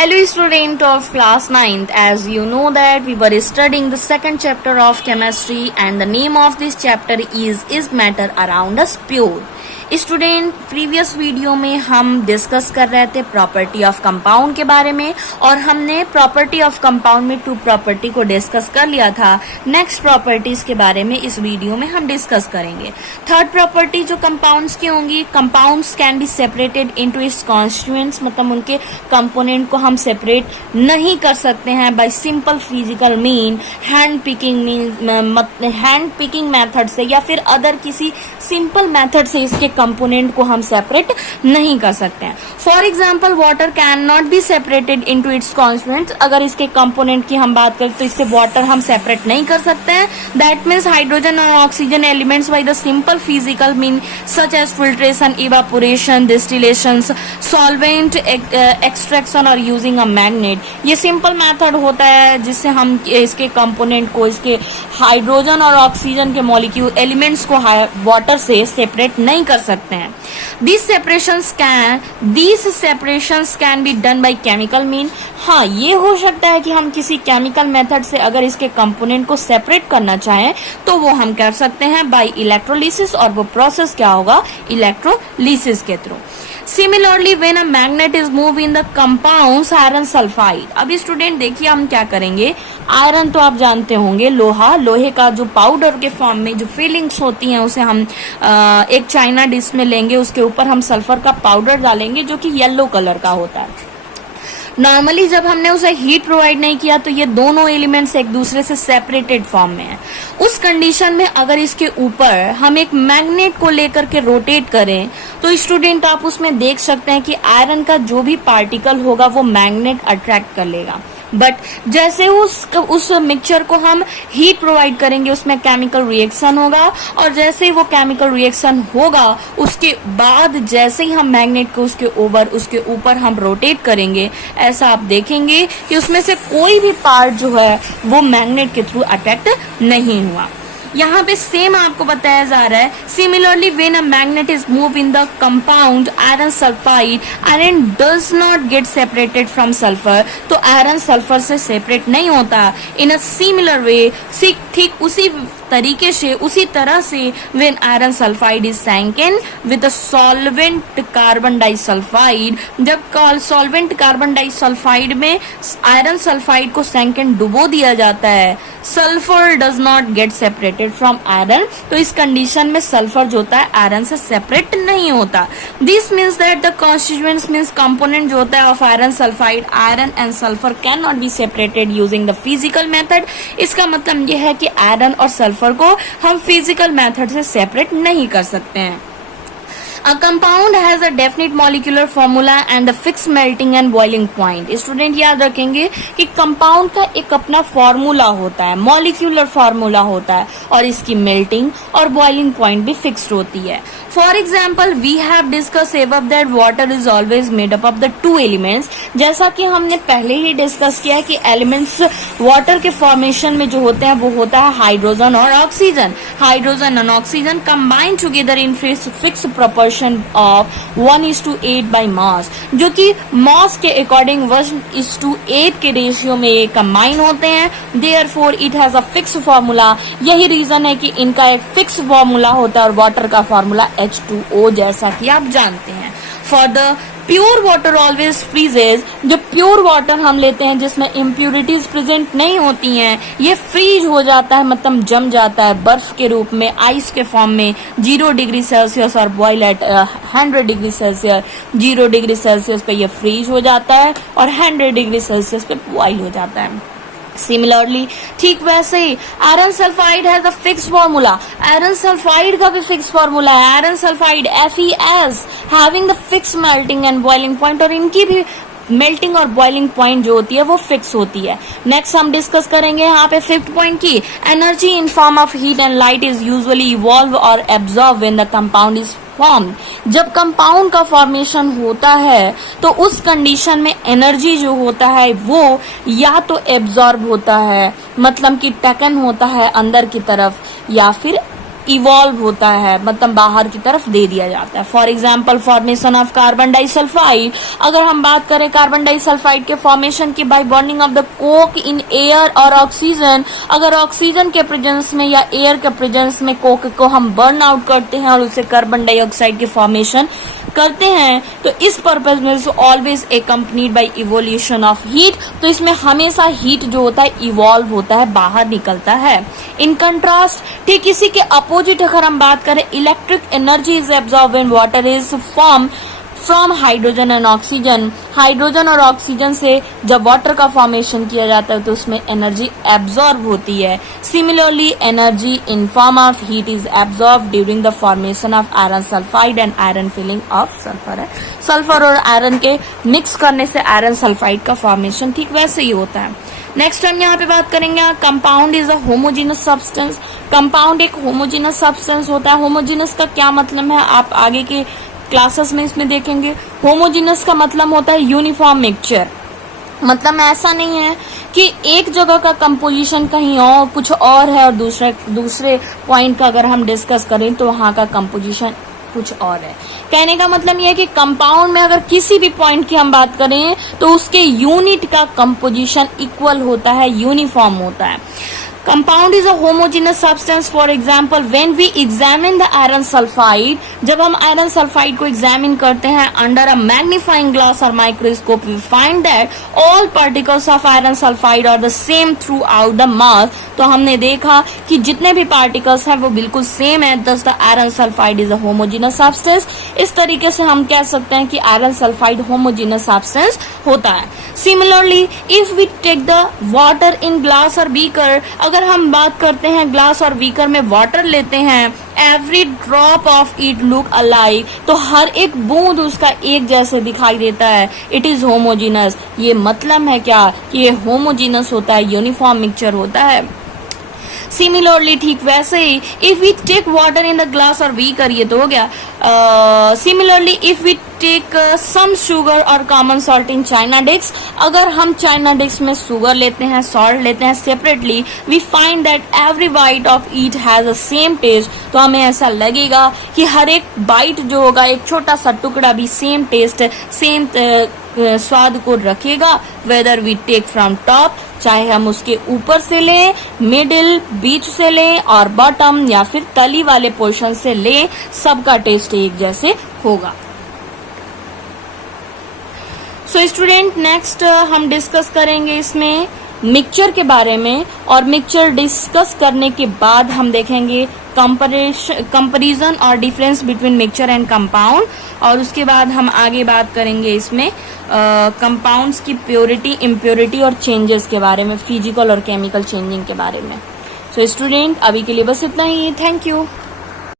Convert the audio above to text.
Hello student of class 9th. As you know that we were studying the second chapter of chemistry and the name of this chapter is matter around us pure. Student previous video में हम discuss कर रहे थे property of compound के बारे में और हमने प्रॉपर्टी ऑफ कंपाउंड में टू प्रॉपर्टी को डिस्कस कर लिया था। नेक्स्ट प्रॉपर्टीज के बारे में इस वीडियो में हम डिस्कस करेंगे। थर्ड प्रॉपर्टी जो कंपाउंड्स की होंगी, compounds can be separated into its constituents, मतलब उनके कंपोनेंट को हम सेपरेट नहीं कर सकते हैं bye simple physical mean, hand picking method से या फिर अदर किसी सिंपल मेथड से इसके कंपोनेंट को हम सेपरेट नहीं कर सकते हैं। For example water can not be separated into its constituents. अगर इसके कंपोनेंट की हम बात करें तो इससे वाटर हम सेपरेट नहीं कर सकते हैं। दैट मीन्स हाइड्रोजन और oxygen elements by the simple physical mean such as filtration, evaporation, distillation, solvent extraction और यूजिंग अ मैग्नेट। ये सिंपल मेथड होता है जिससे हम इसके कंपोनेंट को, इसके हाइड्रोजन और ऑक्सीजन के मॉलिक्यूल एलिमेंट्स को वाटर से सेपरेट नहीं कर सकते हैं। These separations can be done by chemical mean। हाँ, ये हो सकता है कि हम किसी केमिकल मेथड से अगर इसके कंपोनेंट को सेपरेट करना चाहें तो वो हम कर सकते हैं बाय इलेक्ट्रोलिसिस, और वो प्रोसेस क्या होगा, इलेक्ट्रोलिसिस के through. Similarly, when a magnet is moved in the compounds iron sulfide। अभी स्टूडेंट देखिए हम क्या करेंगे। आयरन तो आप जानते होंगे, लोहे का जो पाउडर के फॉर्म में जो फीलिंग्स होती हैं उसे हम एक चाइना डिश में लेंगे, उसके ऊपर हम सल्फर का पाउडर डालेंगे जो कि येलो कलर का होता है। नॉर्मली जब हमने उसे हीट प्रोवाइड नहीं किया तो ये दोनों एलिमेंट्स एक दूसरे से सेपरेटेड फॉर्म में है। उस कंडीशन में अगर इसके ऊपर हम एक मैग्नेट को लेकर के रोटेट करें तो स्टूडेंट आप उसमें देख सकते हैं कि आयरन का जो भी पार्टिकल होगा वो मैग्नेट अट्रैक्ट कर लेगा। बट जैसे उस मिक्सचर को हम हीट प्रोवाइड करेंगे उसमें केमिकल रिएक्शन होगा, और जैसे ही वो केमिकल रिएक्शन होगा उसके बाद जैसे ही हम मैग्नेट को उसके ऊपर हम रोटेट करेंगे, ऐसा आप देखेंगे कि उसमें से कोई भी पार्ट जो है वो मैग्नेट के थ्रू अट्रैक्ट नहीं हुआ। यहाँ पे सेम आपको बताया जा रहा है। Similarly when a magnet is move in the compound iron sulphide, iron does not get separated from sulphur. तो आयरन सल्फर से सेपरेट नहीं होता। इन अ सिमिलर वे, ठीक उसी तरह से when iron sulphide is sunken with solvent carbon disulphide, जब solvent carbon disulphide में आयरन सल्फाइड को सैंकन डुबो दिया जाता है, sulphur does not get separated from iron. तो इस कंडीशन में सल्फर जो होता है आयरन से सेपरेट नहीं होता। This means that the constituents means component जो होता है of iron sulphide, iron and sulphur can not be separated using the physical method. इसका मतलब यह है कि आयरन और सल्फर को हम फिजिकल मेथड से सेपरेट नहीं कर सकते हैं। A compound has a definite molecular formula and a fixed melting and boiling point। Student याद रखेंगे कि कंपाउंड का एक अपना फॉर्मूला होता है, मॉलिक्यूलर फॉर्मूला होता है, और इसकी मेल्टिंग और बॉइलिंग पॉइंट भी फिक्स्ड होती है। For example we have discuss above that water is always made up of the two elements. जैसा कि हमने पहले ही डिस्कस किया कि एलिमेंट्स वाटर के फॉर्मेशन में जो होते हैं वो होता है हाइड्रोजन और oxygen. Hydrogen and oxygen combine together in fix proportion of 1:8 by mass, जो कि मास के अकॉर्डिंग 1:8 के रेशियो में ये कंबाइन होते हैं। Therefore it has a fixed formula। यही रीजन है कि इनका एक फिक्स फॉर्मूला होता है, और वाटर का फॉर्मूला H2O जैसा कि आप जानते हैं। For the pure water always फ्रीजेज, जो प्योर वाटर हम लेते हैं जिसमें इम्प्यूरिटीज प्रेजेंट नहीं होती हैं, ये फ्रीज हो जाता है, मतलब जम जाता है बर्फ के रूप में, आइस के फॉर्म में 0 डिग्री सेल्सियस, और boil at 100 degree Celsius. 0 degree Celsius पे ये फ्रीज हो जाता है और 100 डिग्री सेल्सियस पे बॉयल हो जाता है। सिमिलरली ठीक वैसे ही iron sulphide has a fix formula. Iron sulphide का भी फिक्स फॉर्मूला है, iron sulphide FeS, having the fix melting and boiling point, और इनकी भी मेल्टिंग और बॉइलिंग पॉइंट जो होती है वो फिक्स होती है। नेक्स्ट हम डिस्कस करेंगे यहाँ पे फिफ्थ पॉइंट की, energy in form of heat and light is usually evolve और absorb when the compound is form. जब कंपाउंड का फॉर्मेशन होता है तो उस कंडीशन में एनर्जी जो होता है वो या तो एब्जॉर्ब होता है, मतलब कि टेकन होता है अंदर की तरफ, या फिर इवॉल्व होता है, मतलब बाहर की तरफ दे दिया जाता है। For example formation of carbon disulphide, अगर हम बात करें कार्बन डाइसल्फाइड के फॉर्मेशन की by burning of the Coke in air और ऑक्सीजन, अगर ऑक्सीजन के प्रेजेंस में या एयर के प्रेजेंस में कोक को हम बर्न आउट करते हैं और उससे कार्बन डाइऑक्साइड की फॉर्मेशन करते हैं, तो इस पर्पज में always accompanied by evolution of heat, तो इसमें हमेशा हीट जो होता है इवॉल्व होता है, बाहर निकलता है। इन कंट्रास्ट, ठीक इसी के अपोजिट अगर हम बात करें, electric energy is absorb when water is form from hydrogen and oxygen, hydrogen और ऑक्सीजन से जब वाटर का फॉर्मेशन किया जाता है तो उसमें एनर्जी एब्जॉर्ब होती है। Similarly energy in form of heat is absorb during the formation of iron sulphide and iron filling of sulphur है। सल्फर और आयरन के मिक्स करने से आयरन सल्फाइड का फॉर्मेशन ठीक वैसे ही होता है। नेक्स्ट हम यहाँ पे बात करेंगे, compound is a homogeneous substance. Compound एक होमोजीनस सब्सटेंस होता है। होमोजीनस का क्या मतलब है आप आगे के क्लासेस में इसमें देखेंगे। होमोजीनस का मतलब होता है यूनिफॉर्म मिक्सचर, मतलब ऐसा नहीं है कि एक जगह का कंपोजिशन कहीं और कुछ और है और दूसरे पॉइंट का अगर हम डिस्कस करें तो वहां का कंपोजिशन कुछ और है। कहने का मतलब यह है कि कंपाउंड में अगर किसी भी पॉइंट की हम बात करें तो उसके यूनिट का कंपोजिशन इक्वल होता है, यूनिफॉर्म होता है। Compound is a homogeneous substance. For example, when we examine the iron sulfide, जब हम iron sulfide को examine करते हैं under a magnifying glass or microscope, we find that all particles of iron sulfide are the same throughout the mass. तो हमने देखा कि जितने भी particles हैं वो बिल्कुल same है, thus the iron sulfide is a homogeneous substance. इस तरीके से हम कह सकते हैं कि iron sulfide homogeneous substance होता है। Similarly, if we take the water in glass or beaker, अगर हम बात करते हैं ग्लास और बीकर में वाटर लेते हैं, every drop of it look alike, तो हर एक बूंद उसका एक जैसे दिखाई देता है। It is homogeneous. ये मतलब है क्या कि ये होमोजीनस होता है, यूनिफॉर्म मिक्सचर होता है। सिमिलरली ठीक वैसे ही if we take water in the glass और बीकर, ये तो हो गया। Similarly if we take some sugar और common salt in china dishes, अगर हम चाइना डिक्स में शुगर लेते हैं, सॉल्ट लेते हैं separately, we find that every bite of it has a same taste, तो हमें ऐसा लगेगा कि हर एक बाइट जो होगा, एक छोटा सा टुकड़ा भी सेम टेस्ट, सेम स्वाद को रखेगा। Whether we take from top, चाहे हम उसके ऊपर से लें, मिडिल, बीच से लें और बॉटम या फिर तली वाले पोर्शन से लें, सबका टेस्ट एक जैसे होगा। सो स्टूडेंट, नेक्स्ट हम डिस्कस करेंगे इसमें मिक्सचर के बारे में, और मिक्सचर डिस्कस करने के बाद हम देखेंगे कंपैरिजन और difference between mixture and compound, और उसके बाद हम आगे बात करेंगे इसमें कंपाउंड्स की प्योरिटी, इम्प्योरिटी और चेंजेस के बारे में, फिजिकल और केमिकल चेंजिंग के बारे में। सो स्टूडेंट, अभी के लिए बस इतना ही। Thank you.